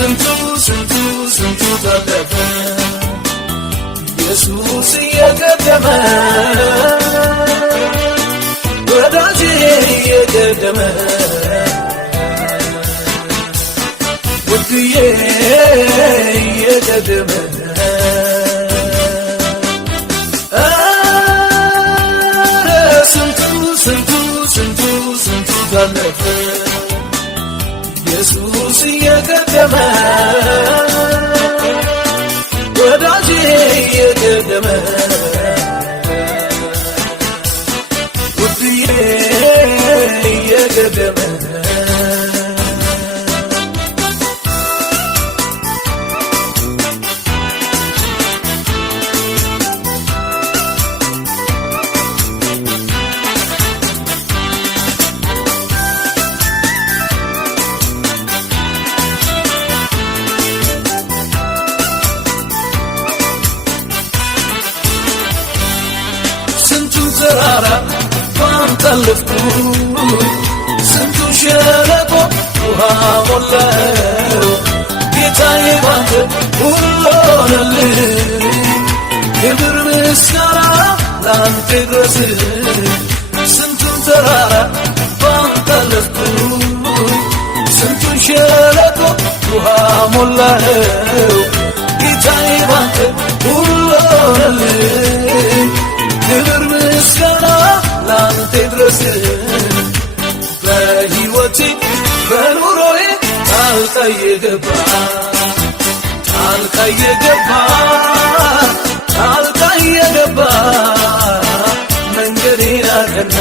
ስንቱ ተደፈ ኢየሱስ የቀደመ ወዳጄ የቀደመ ውድዬ የቀደመ ስንቱ ተደፈ ኢየሱስ የቀደመ ወዳጄ የቀደመ ውድዬ የቀደመ ተራራ ባንታለፍኩ ስንቱ ሸለቆ ውሃ ሞላው ጌታዬ ባንተ ሁሉ ሆነልኝ ክብር ምስጋና ላንተ ይድረስ ስንቱን ተራራ ባንታለፍኩ ስንቱ ሸለቆ ውሃ ሞላው ጌታዬ ባንተ ሁሉ ሆነልኝ ክብር ምስጋና ላንተ ይድረስ በሕይወቴ በኑሮዬ ጣልቃ የገባ መንገዴን አቀና